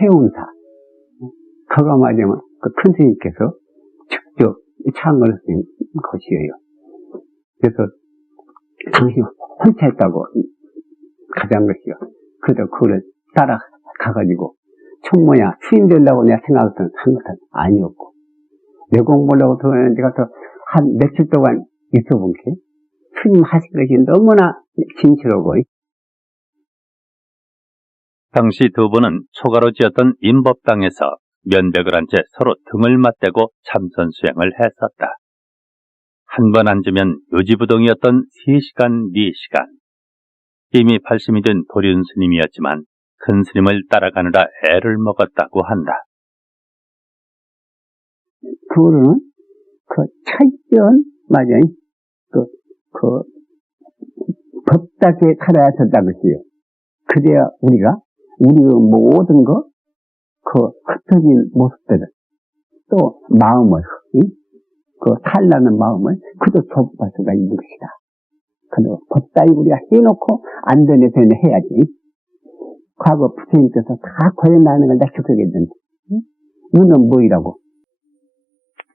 해운사. 그가 말하면 그 큰 스님께서 직접 창건하신 것이에요. 그래서 당신이 혼자 했다고 가져간 것이요. 그래서 그걸 따라가가지고 청모야 스님 되려고 내가 생각했던 것은 아니었고 내 공부하려고 들어왔는데 가서 한 며칠 동안 있어본 게 스님 하신 것이 너무나 진실하고. 당시 두 분은 초가로 지었던 임법당에서 면백을 한 채 서로 등을 맞대고 참선 수행을 했었다. 한 번 앉으면 요지부동이었던 3시간, 4시간. 이미 80이 된 도륜 스님이었지만 큰 스님을 따라가느라 애를 먹었다고 한다. 그거는 차이점 맞아요. 법답게 살아야 된다는 것이에요. 그래야 우리가 우리의 모든 흩어진 모습들을 또 마음을 살라는 마음을 그저 좁을 수가 있는 것이다. 그리고 법다이 우리가 해놓고 안 되는 데는 해야지. 과거 부처님께서 다 거연나는 걸 다 지켜야겠는데 이는 뭐이라고?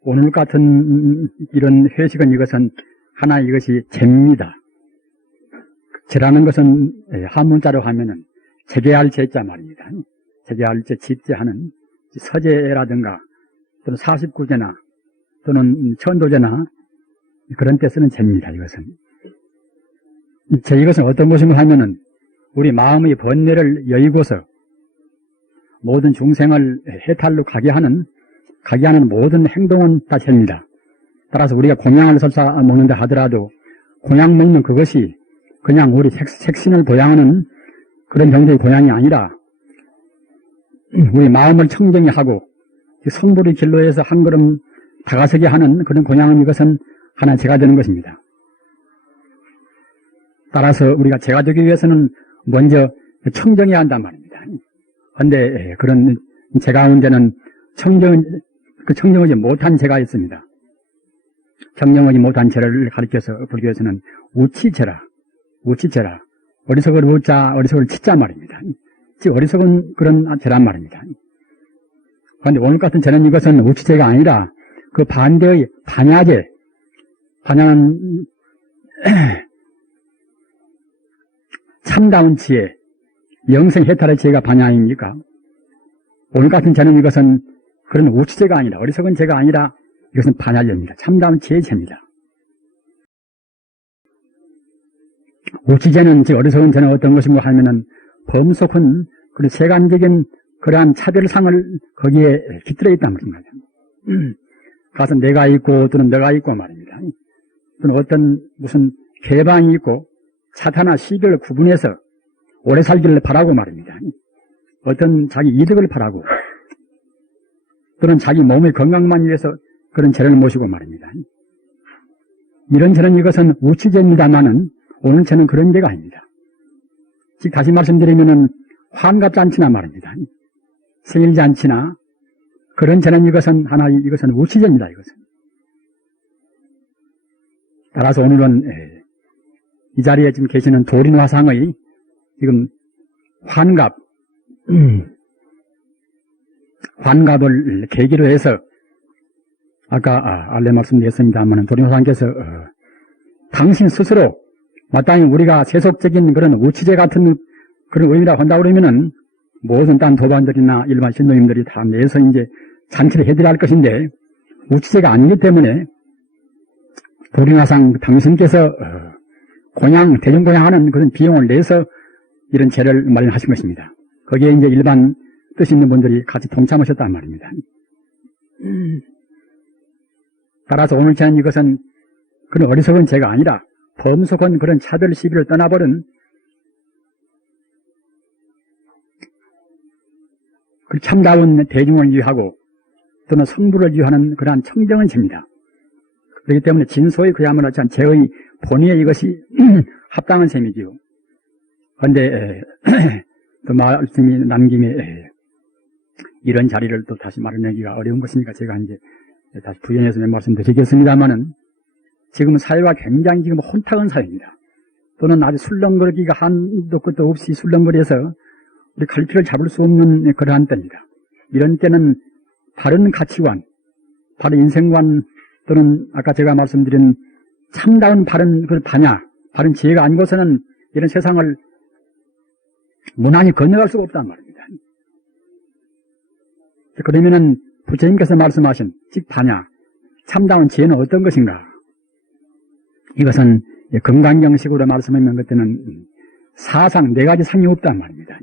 오늘 같은 이런 회식은 이것은 하나 이것이 재입니다. 재라는 것은 한문자로 하면은 재계할 재자 말입니다. 재계할 재 집재하는 서재라든가 또는 49제나 또는 천도제나 그런 때 쓰는 재입니다. 이것은. 이것은 어떤 것인가 하면은 우리 마음의 번뇌를 여의고서 모든 중생을 해탈로 가게 하는 모든 행동은 다 재입니다. 따라서 우리가 공양을 설사 먹는다 하더라도 공양 먹는 그것이 그냥 우리 색신을 보양하는 그런 정도의 공양이 아니라 우리 마음을 청정히 하고 성불의 길로 해서 한 걸음 다가서게 하는 그런 공양은 이것은 하나 제가 되는 것입니다. 따라서 우리가 제가 되기 위해서는 먼저 청정해야 한단 말입니다. 그런데 그런 제 가운데는 청정하지 못한 제가 있습니다. 청정하지 못한 제를 가리켜서 불교에서는 우치제라. 어리석을 우자, 어리석을 치자 말입니다. 즉 어리석은 그런 제란 말입니다. 그런데 오늘 같은 제는 이것은 우치제가 아니라 그 반대의 반야제, 반야는 참다운 지혜, 영생 해탈의 지혜가 반야입니까? 오늘 같은 제는 이것은 그런 우치제가 아니라, 어리석은 제가 아니라 이것은 반야제입니다. 참다운 지혜의 제입니다. 우치제는, 즉 어리석은 제는 어떤 것인가 하면은 범속은 그런 세간적인 그러한 차별상을 거기에 깃들어 있단 말입니다. 가서 내가 있고 또는 너가 있고 말입니다. 또는 어떤 무슨 개방이 있고 사타나 시비를 구분해서 오래 살기를 바라고 말입니다. 어떤 자기 이득을 바라고 또는 자기 몸의 건강만 위해서 그런 죄를 모시고 말입니다. 이런 죄는 이것은 우치죄입니다만은 오늘 죄는 그런 죄가 아닙니다. 즉 다시 말씀드리면은 환갑잔치나 말입니다. 생일잔치나 그런 죄는 이것은 이것은 우치죄입니다. 이것은. 따라서 오늘은 이 자리에 지금 계시는 도린화상의 지금 환갑을 계기로 해서 아까 알레 말씀드렸습니다만 도린화상께서 당신 스스로 마땅히 우리가 세속적인 그런 우치제 같은 그런 의미라고 한다고 그러면은 모든 딴 도반들이나 일반 신도님들이 다 내서 이제 잔치를 해드려야 할 것인데 우치제가 아니기 때문에 도린화상 당신께서 대중공양하는 그런 비용을 내서 이런 제를 마련하신 것입니다. 거기에 이제 일반 뜻 있는 분들이 같이 동참하셨단 말입니다. 따라서 오늘 제는 이것은 그런 어리석은 제가 아니라 범속한 그런 차별 시비를 떠나버린 그 참다운 대중을 위하고 또는 성부를 위하는 그러한 청정한 죄입니다. 그렇기 때문에 진소의 그야말로 제의 본의에 이것이 합당한 셈이지요. 그런데 또 말씀이 남김에 이런 자리를 또 다시 마련하기가 어려운 것이니까 제가 이제 다시 부연해서 몇 말씀 드리겠습니다만은 지금 사회가 굉장히 지금 혼탁한 사회입니다. 또는 아주 술렁거리기가 한도 끝도 없이 술렁거려서 우리 갈피를 잡을 수 없는 그러한 때입니다. 이런 때는 바른 가치관, 바른 인생관 또는 아까 제가 말씀드린 참다운 바른 그 반야, 바른 지혜가 아니고서는 이런 세상을 무난히 건너갈 수가 없단 말입니다. 그러면은 부처님께서 말씀하신 즉 반야, 참다운 지혜는 어떤 것인가? 이것은 금강경식으로 말씀하면 그때는 사상, 네 가지 상이 없단 말입니다.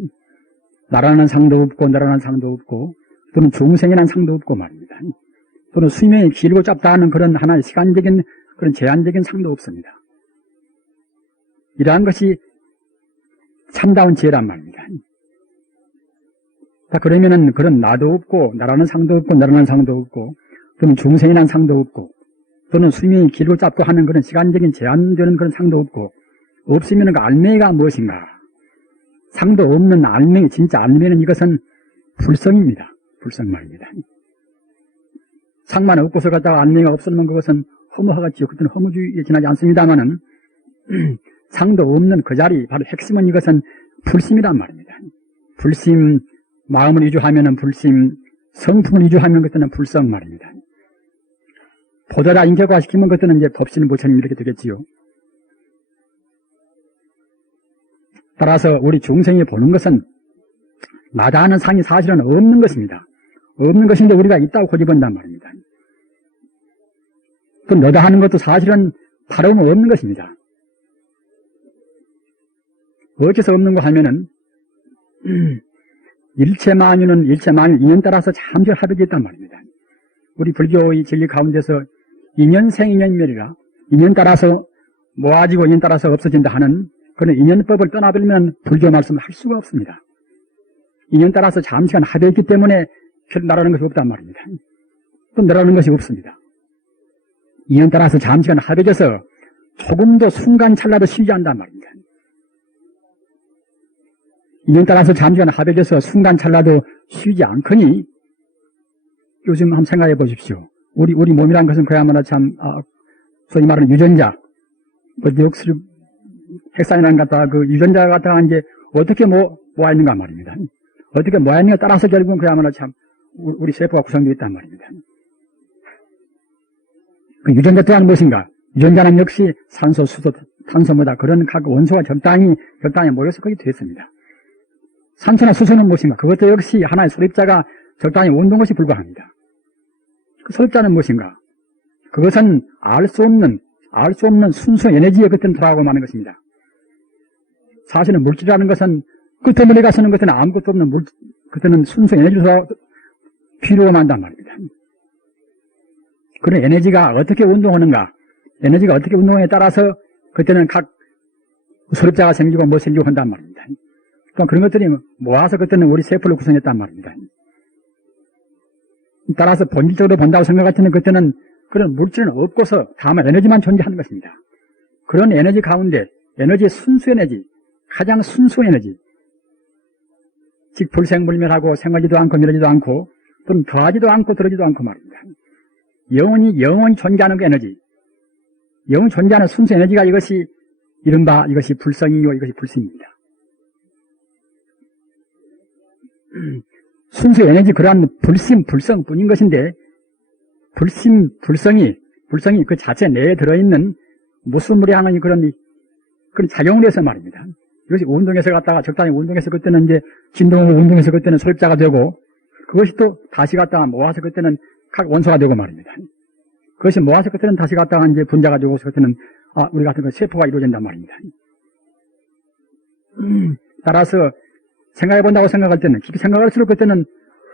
나라는 상도 없고 나라는 상도 없고 또는 중생이라는 상도 없고 말입니다. 또는 수명이 길고 짧다 하는 그런 하나의 시간적인 그런 제한적인 상도 없습니다. 이러한 것이 참다운 지혜란 말입니다. 자, 그러면은 그런 나도 없고 나라는 상도 없고 나라는 상도 없고 또는 중생이라는 상도 없고 또는 수명이 길고 짧고 하는 그런 시간적인 제한되는 그런 상도 없고 없으면 그 알맹이가 무엇인가? 상도 없는 알맹이, 진짜 알맹이는 이것은 불성입니다. 불성 말입니다. 상만 없고서 갖다가 알맹이가 없으면 그것은 허무하겠지요. 그때는 허무주의에 지나지 않습니다만은 상도 없는 그 자리, 바로 핵심은 이것은 불심이란 말입니다. 불심, 마음을 위주하면은 불심, 성품을 위주하면 그때는 불성 말입니다. 보더라 인격화시키면 그때는 이제 법신 부처님 이렇게 되겠지요. 따라서 우리 중생이 보는 것은 나다 하는 상이 사실은 없는 것입니다. 없는 것인데 우리가 있다고 고집한단 말입니다. 또 너다 하는 것도 사실은 바로 없는 것입니다. 어째서 없는 거 하면은 일체만유는 인연 따라서 잠시 합의되어 있단 말입니다. 우리 불교의 진리 가운데서 인연생인연멸이라 인연 따라서 모아지고 인연 따라서 없어진다 하는 그런 인연법을 떠나버리면 불교 말씀을 할 수가 없습니다. 인연 따라서 잠시간 합의했기 때문에 별 나라는 것이 없단 말입니다. 또 나라는 것이 없습니다. 인연 따라서 잠시간 합의해서 조금도 순간 찰나도 쉬지 않단 말입니다. 인연 따라서 잠시간 합의해서 순간 찰나도 쉬지 않거니 요즘 한번 생각해 보십시오. 우리 몸이란 것은 그야말로 참 소위 말하는 유전자, 디옥스 핵산이라는 갖다가 그 유전자가 갖다가 이제 어떻게 모아 있는가 말입니다. 어떻게 모아 있는가에 따라서 결국은 그야말로 참 우리 세포가 구성되어 있단 말입니다. 그 유전자 또한 무엇인가? 유전자는 역시 산소, 수소, 탄소보다 그런 각 원소가 적당히 모여서 거기 되었습니다. 산소나 수소는 무엇인가? 그것도 역시 하나의 소립자가 적당히 온도는 것이 불과합니다. 그 소립자는 무엇인가? 그것은 알 수 없는 순수 에너지에 그때는 돌아가고 마는 것입니다. 사실은 물질이라는 것은 끝에 가서는 그때는 아무것도 없는 그때는 순수 에너지로 필요가 만단 말입니다. 그런 에너지가 어떻게 운동하는가? 에너지가 어떻게 운동하느냐에 따라서 그때는 각 소립자가 생기고 뭐 생기고 한단 말입니다. 또 그런 것들이 모아서 그때는 우리 세포를 구성했단 말입니다. 따라서 본질적으로 본다고 생각할 때는 그때는 그런 물질은 없고서 다만 에너지만 존재하는 것입니다. 그런 에너지 가운데 에너지의 순수 에너지, 가장 순수 에너지, 즉 불생불멸하고 생하지도 않고 멸하지도 않고 또는 더하지도 않고 덜하지도 않고 말입니다. 영원히 존재하는 그 에너지, 영원히 존재하는 순수 에너지가 이것이 이른바 이것이 불성이요 이것이 불심입니다. 순수 에너지 그러한 불심, 불성뿐인 것인데 불성이 그 자체 내에 들어있는 무수무리한 그런 작용을 해서 말입니다. 이것이 운동해서 갔다가 적당히 운동해서 그때는 이제 진동으로 운동해서 그때는 소립자가 되고 그것이 또 다시 갔다가 모아서 그때는 각 원소가 되고 말입니다. 그것이 모아서 그때는 다시 갔다가 이제 분자가 되고 그때는 우리 같은 그 세포가 이루어진단 말입니다. 따라서 생각해 본다고 생각할 때는 깊이 생각할수록 그때는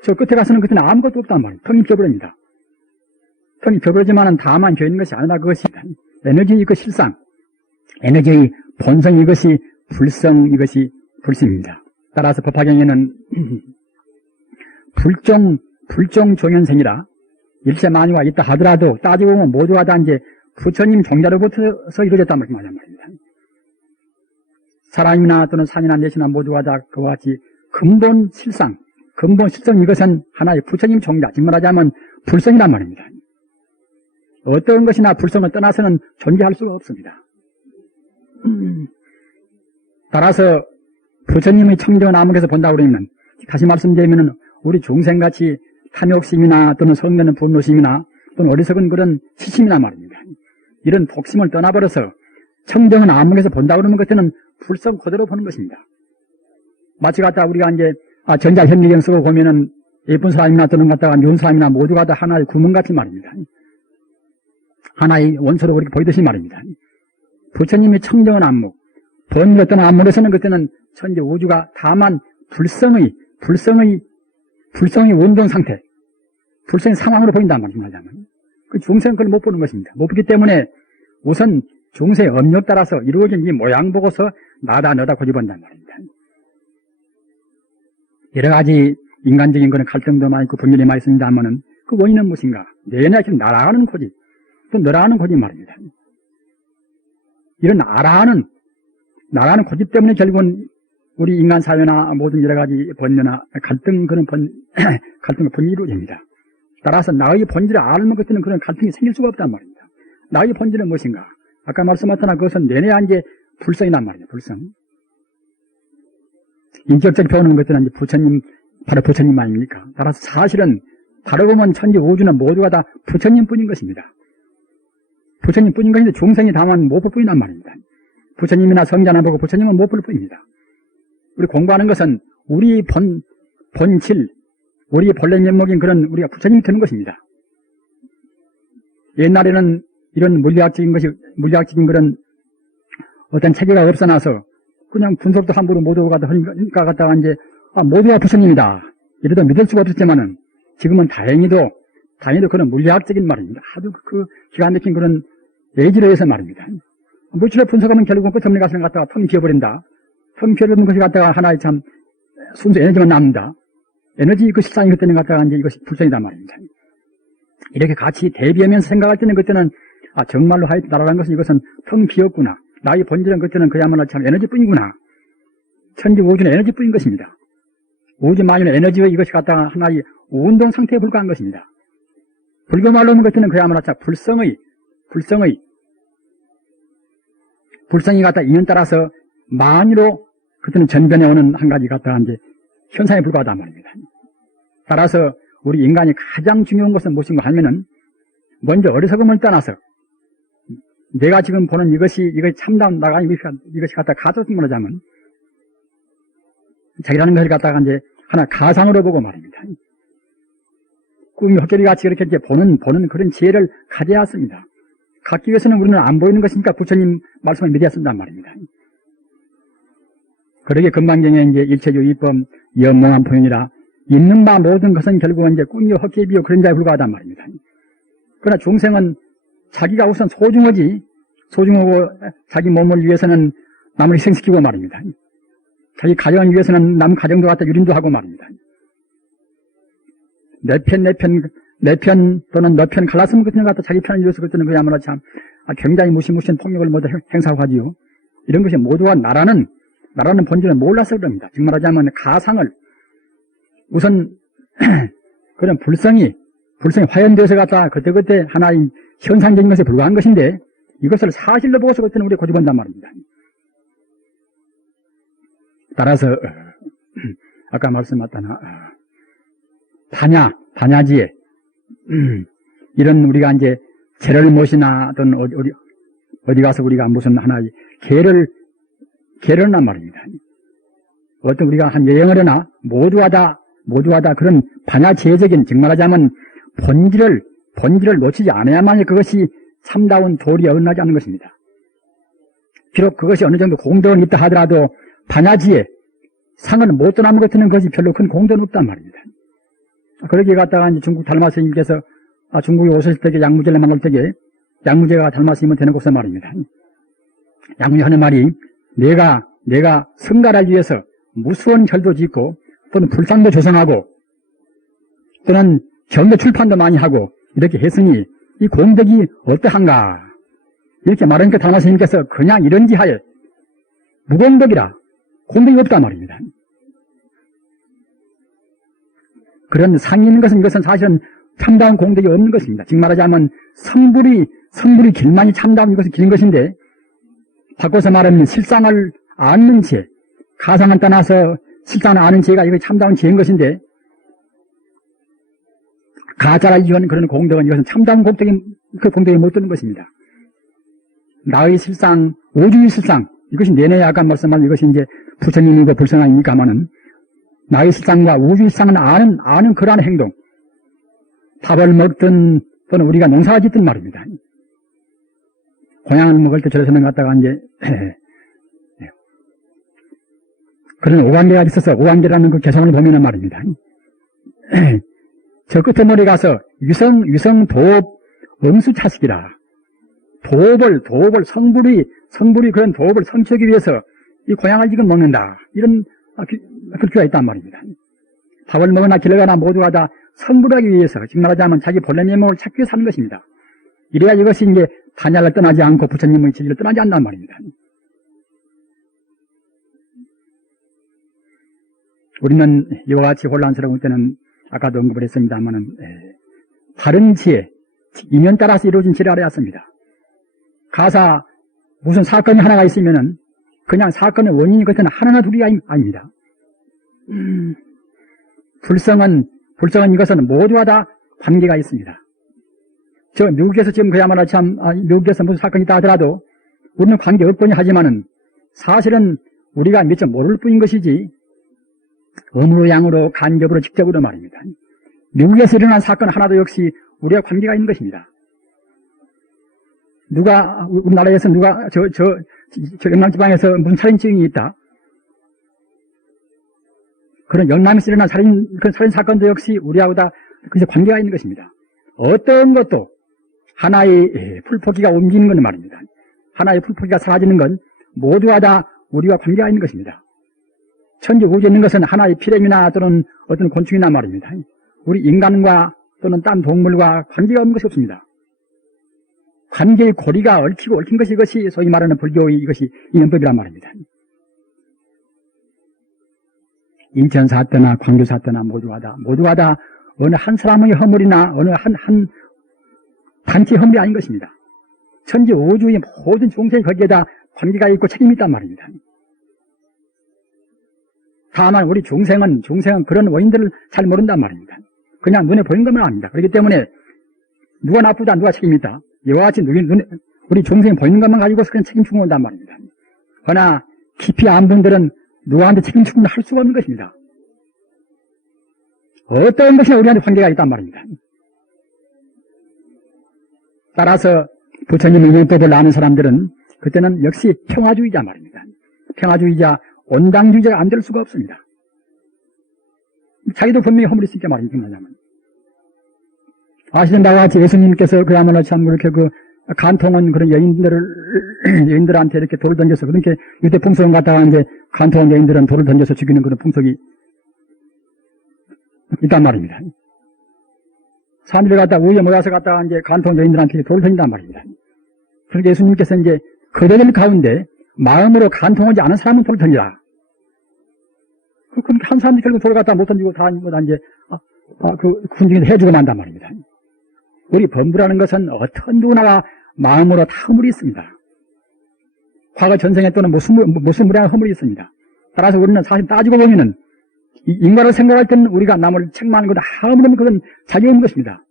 저 끝에 가서는 그때는 아무것도 없단 말이에요. 텅이 비어버립니다. 텅이 비어버리지만은 다만 비어있는 것이 아니라 그것이 에너지의 그 실상, 에너지의 본성 이것이 불성 이것이 불심입니다. 따라서 법화경에는 불종 종연생이라 일체 만유가 있다 하더라도 따지고 보면 모두가 다 이제 부처님 종자로부터서 이루어졌단 말입니다. 사람이나 또는 산이나 내시나 모두가 다 그와 같이 근본 실상 이것은 하나의 부처님 종자, 즉 말하자면 불성이란 말입니다. 어떤 것이나 불성을 떠나서는 존재할 수가 없습니다. 따라서 부처님의 청정은 암흑에서 본다고 그러면, 다시 말씀드리면 우리 중생같이 탐욕심이나 또는 성내는 분노심이나 또는 어리석은 그런 시심이나 말입니다. 이런 독심을 떠나버려서 청정은 암흑에서 본다고 그러면 그때는 불성 그대로 보는 것입니다. 마치 갖다 우리가 이제 전자현미경 쓰고 보면은 예쁜 사람이나 또는 갖다가 미운 사람이나 모두가 다 하나의 구멍같이 말입니다. 하나의 원소로 그렇게 보이듯이 말입니다. 부처님이 청정은 암흑, 본 어떤 암흑에서는 그때는 천지 우주가 다만 불성의 원동 상태, 불성의 상황으로 보인단 말입니다. 그 중생은 그걸 못 보는 것입니다. 못 보기 때문에 우선 중생의 업력 따라서 이루어진 이 모양 보고서 나다 너다 고집한단 말입니다. 여러 가지 인간적인 그런 갈등도 많이 있고 분열이 많이 있습니다만은 그 원인은 무엇인가? 내내 지금 나라하는 고집, 또 너라하는 고집 말입니다. 이런 나라하는 고집 때문에 결국은 우리 인간 사회나 모든 여러 가지 번뇌나 갈등 그런 갈등의 본질이 이루어집니다. 따라서 나의 본질을 알면 그때는 그런 갈등이 생길 수가 없단 말입니다. 나의 본질은 무엇인가? 아까 말씀하셨나 그것은 내내 이제 불성이란 말이에요. 불성. 인격적 표현은 그때는 이제 부처님, 바로 부처님 아닙니까? 따라서 사실은 바로 보면 천지 우주는 모두가 다 부처님 뿐인 것입니다. 부처님 뿐인 것인데 중생이 다만 못 볼 뿐이란 말입니다. 부처님이나 성자나 보고 부처님은 못 볼 뿐입니다. 우리 공부하는 것은 우리 본질, 우리 본래 면목인 그런 우리가 부처님이 되는 것입니다. 옛날에는 이런 물리학적인 그런 어떤 체계가 없어나서 그냥 분석도 함부로 모두가 갖다가 이제, 모두가 부처님이다. 이러다 믿을 수가 없었지만은 지금은 다행히도 그런 물리학적인 말입니다. 아주 그 기가 막힌 그런 예지로 해서 말입니다. 물질을 분석하면 결국은 끝없는 가슴을 갖다가 텅 비워버린다. 텅 비워버린 것이 갖다가 하나의 참 순수 에너지만 남는다. 에너지 그 실상이 그때는 갖다가 이제 이것이 불성이단 말입니다. 이렇게 같이 대비하면서 생각할 때는 그때는 정말로 하였다라는 것은 이것은 텅 비었구나. 나의 본질은 그때는 그야말로 참 에너지뿐이구나. 천지 우주는 에너지뿐인 것입니다. 우주 만유는 에너지와 이것이 갖다가 하나의 운동 상태에 불과한 것입니다. 불교 말로 하면 그때는 그야말로 참 불성이 갖다 인연 따라서 만유로 그때는 전변해 오는 한 가지 갖다가 이제 현상에 불과하단 말입니다. 따라서 우리 인간이 가장 중요한 것은 무엇인가 하면은 먼저 어리석음을 떠나서 내가 지금 보는 이것이 참다운 나가 이것이 갖다 가졌던 거라자면 자기라는 것을 갖다가 이제 하나 가상으로 보고 말입니다. 꿈이 헛개비 같이 이렇게 이제 보는 그런 지혜를 가져야 했습니다. 갖기 위해서는 우리는 안 보이는 것이니까 부처님 말씀을 믿어야 쓴단 말입니다. 그러게 금방경에 이제 일체주 이법 연몽한 포용이라 있는 바 모든 것은 결국은 이제 꿈이요 헛개비요 그런 자에 불과하단 말입니다. 그러나 중생은 자기가 우선 소중하고 자기 몸을 위해서는 남을 희생시키고 말입니다. 자기 가정을 위해서는 남 가정도 갖다 유린도 하고 말입니다. 내 편 또는 너 편 갈랐으면 그때는 갖다 자기 편을 위해서 그때는 그야말로 참 굉장히 무시무시한 폭력을 모두 행사하고 하지요. 이런 것이 모두가 나라는 본질을 몰라서 그럽니다. 즉 말하자면 가상을 우선 그런 불성이 화연되어서 갖다 그때 하나의 현상적인 것에 불과한 것인데 이것을 사실로 보고서 그때는 우리가 고집한단 말입니다. 따라서 아까 말씀하셨다나 반야지에 이런 우리가 이제 제를 못이나 또는 어디 가서 우리가 무슨 하나의 계를 한 말입니다. 어떤 우리가 한 여행을 하나 모두가 다 그런 반야지혜적인 즉 말하자면 본질을 놓치지 않아야만 그것이 참다운 도리에 어긋나지 않는 것입니다. 비록 그것이 어느 정도 공덕은 있다 하더라도 반야지혜 상을 못 떠나는 것은 그것이 별로 큰 공덕은 없단 말입니다. 그렇게 갔다가 이제 중국 달마 스님께서 중국에 오셨을 때 양무제를 만날 때에 양무제가 달마 스님은 되는 곳에 말입니다. 양무제 하는 말이 내가 성가를 위해서 무수한 절도 짓고 또는 불상도 조성하고 또는 경도 출판도 많이 하고 이렇게 했으니 이 공덕이 어떠한가 이렇게 말하니까 달마 스님께서 그냥 이런지 하에 무공덕이라 공덕이 없단 말입니다. 그런 상이 있는 것은 이것은 사실은 참다운 공덕이 없는 것입니다. 즉 말하자면 성불이 길만이 참다운 이것은 길인 것인데 바꿔서 말하면 실상을 아는 채 가상을 떠나서 실상을 아는 지혜가 이거 참다운 지혜인 것인데, 가짜라 이런 그런 공덕은 이것은 참다운 그 공덕이 못 되는 것입니다. 나의 실상, 오주의 실상, 이것이 내내 아까 말씀한 이것이 이제 부처님이고 불성아입니까마는 나의 실상과 우주의 실상을 아는 그러한 행동, 밥을 먹든 또는 우리가 농사를 짓든 말입니다. 고향을 먹을 때 저래서는 갖다가 이제 그런 오관계가 있어서 오관계라는 그 개성을 보면은 말입니다. 저 끝에 머리 가서 유성 도업 음수차식이라 도업을 성불이 그런 도업을 성취하기 위해서 이 고향을 지금 먹는다. 이런 글귀가 있단 말입니다. 밥을 먹으나 길을 가나 모두가 다 성불하기 위해서, 즉 말하자면 자기 본래 면목을 찾기 위해서 사는 것입니다. 이래야 이것이 이제 단약을 떠나지 않고 부처님의 지지를 떠나지 않단 말입니다. 우리는 이와 같이 혼란스러운 때는 아까도 언급을 했습니다만은 바른 지혜, 인연 따라서 이루어진 지혜를 알아야 합니다. 가사 무슨 사건이 하나가 있으면은 그냥 사건의 원인이 그때는 하나나 둘이 아닙니다. 불성은 이것은 모두와 다 관계가 있습니다. 저 미국에서 지금 그야말로 미국에서 무슨 사건이 있다 하더라도 우리는 관계 없거니 하지만은 사실은 우리가 미처 모를 뿐인 것이지 음으로 양으로 간접으로 직접으로 말입니다. 미국에서 일어난 사건 하나도 역시 우리와 관계가 있는 것입니다. 우리나라에서 저 영남지방에서 무슨 살인증이 있다. 그런 영남에서 일어난 그런 살인 사건도 역시 우리하고 다 그저 관계가 있는 것입니다. 어떤 것도 하나의 풀포기가 옮기는 건 말입니다. 하나의 풀포기가 사라지는 건 모두와 다 우리와 관계가 있는 것입니다. 천지 우주에 있는 것은 하나의 피렘이나 또는 어떤 곤충이나 말입니다. 우리 인간과 또는 딴 동물과 관계가 없는 것이 없습니다. 관계의 고리가 얽힌 것이 이것이 소위 말하는 불교의 이것이 인연법이란 말입니다. 인천 사태나 광주 사태나 모두가 다 어느 한 사람의 허물이나 어느 한 단체의 허물이 아닌 것입니다. 천지 우주의 모든 중생이 거기에다 관계가 있고 책임이 있단 말입니다. 다만 우리 중생은 그런 원인들을 잘 모른단 말입니다. 그냥 눈에 보이는 것만 압니다. 그렇기 때문에 누가 나쁘다, 누가 책임이 있다. 이와 같이 우리 중생이 보이는 것만 가지고서 그냥 책임 추구한단 말입니다. 그러나 깊이 안 분들은 누구한테 책임 추구를 할 수가 없는 것입니다. 어떤 것이나 우리한테 관계가 있단 말입니다. 따라서 부처님의 율법을 아는 사람들은 그때는 역시 평화주의자 말입니다. 평화주의자, 온당주의자가 안 될 수가 없습니다. 자기도 분명히 허물이 있으니까 말입니다. 아시는 바와 같이 예수님께서 그야말로 참 그렇게 간통한 그런 여인들한테 이렇게 돌을 던져서 그렇게 유대 풍속을 갖다가 이제 간통한 여인들은 돌을 던져서 죽이는 그런 풍속이 있단 말입니다. 사람들이 갖다가 우에 모여서 갖다가 이제 간통한 여인들한테 돌을 던진단 말입니다. 그렇게 예수님께서 이제 그대들 가운데 마음으로 간통하지 않은 사람은 돌을 던지라. 그렇게 한 사람이 결국 돌을 갖다 못 던지고 다 이제 군중에서 해주고 만단 말입니다. 우리 범부라는 것은 어떤 누구나가 마음으로 다 허물이 있습니다. 과거 전생에 또는 무슨 무량한 허물이 있습니다. 따라서 우리는 사실 따지고 보면은 인간을 생각할 때는 우리가 남을 책망하는 것도 아무런 그건 자기 없는 것입니다.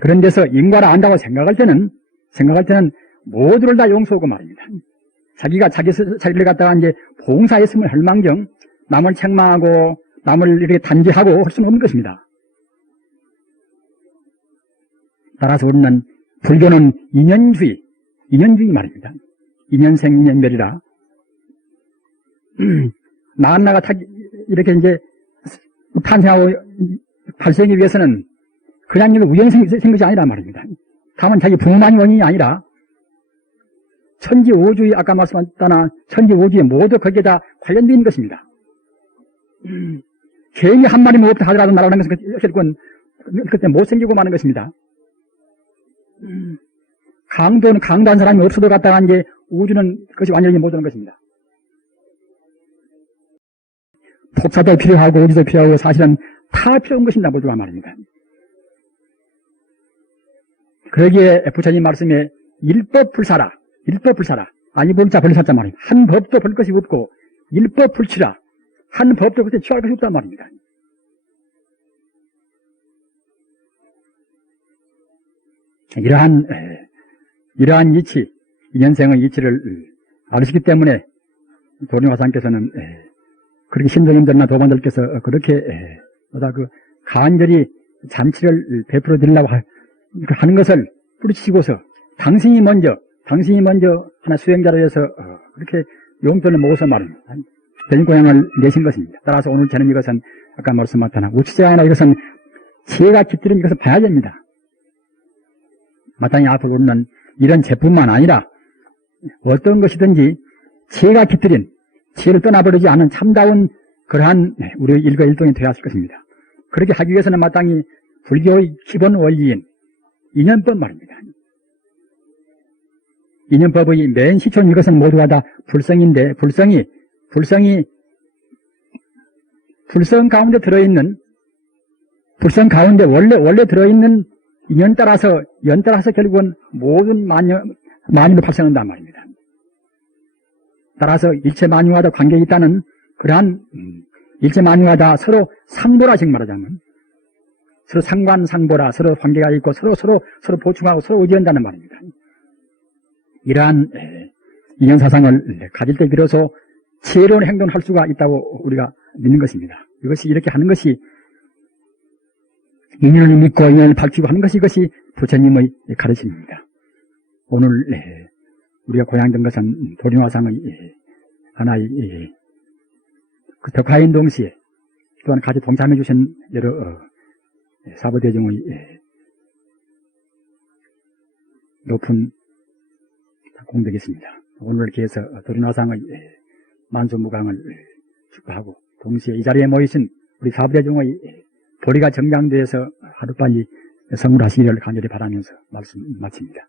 그런 데서 인과를 안다고 생각할 때는 모두를 다 용서하고 말입니다. 자기가 자기를 갖다가 이제 봉사했음을 헐망정 남을 책망하고 남을 이렇게 단죄하고 할 수는 없는 것입니다. 따라서 우리는 불교는 인연주의 말입니다. 인연생 인연멸이라. 나가 이렇게 이제 탄생하고 발생하기 위해서는 그냥 우연히 생긴 것이 아니란 말입니다. 다만 자기 부모만이 원인이 아니라 천지 우주의 아까 말씀했다나 천지 우주의 모두 거기에다 관련되어 있는 것입니다. 개인이 한 마리만 없다 하더라도 나라는 것은 결국은 그때 못생기고 마는 것입니다. 강도한 사람이 없어도 갔다가 이제 우주는 그것이 완전히 못 오는 것입니다. 법사도 필요하고 우주도 필요하고 사실은 다 필요한 것입니다. 모두가 말입니다. 그러기에 부처님 말씀에 일법 불사라. 일법 불사라. 아니 법자 벌사자 말입니다. 한 법도 벌 것이 없고 일법 불취라. 한 법도 그때 취할 것이 없단 말입니다. 이러한 이치, 인연생의 이치를 알으시기 때문에 도련화상께서는 그렇게 신도님들이나 도반들께서 그렇게 보다 그 간절히 잔치를 베풀어 드리려고 하는 것을 뿌리치고서 당신이 먼저 하나 수행자로 해서 그렇게 용돈을 모아서 말입니다. 대진고향을 내신 것입니다. 따라서 오늘 저는 이것은 아까 말씀하셨나 우치자나 이것은 지혜가 깃들인 이것을 봐야 됩니다. 마땅히 앞으로 우리는 이런 제품만 아니라 어떤 것이든지 지혜가 깃들인 지혜를 떠나버리지 않은 참다운 그러한 우리의 일거일동이 되어야 할 것입니다. 그렇게 하기 위해서는 마땅히 불교의 기본 원리인 인연법 말입니다. 인연법의 맨 시초는 이것은 모두가 다 불성인데 불성 가운데 들어있는 불성 가운데 원래 들어있는 인연 따라서 연 따라서 결국은 모든 만유로 발생한단 말입니다. 따라서 일체 만유와 다 관계가 있다는 그러한 일체 만유와 다 서로 상보라 즉 말하자면 서로 상관상보라 서로 관계가 있고 서로 보충하고 서로 의지한다는 말입니다. 이러한 인연 사상을 가질 때 비로소 지혜로운 행동을 할 수가 있다고 우리가 믿는 것입니다. 이것이 이렇게 하는 것이 인연을 믿고 인연을 밝히고 하는 것이 이것이 부처님의 가르침입니다. 오늘 우리가 고향된 것은 도련화상의 하나의 그 덕화인 동시에 또한 같이 동참해 주신 여러 사부대중의 높은 공덕이 있습니다. 오늘 이렇게 해서 도련화상의 만수무강을 축하하고 동시에 이 자리에 모이신 우리 사부대중의 도리가 정장돼서 하루빨리 성불하시기를 간절히 바라면서 말씀 마칩니다.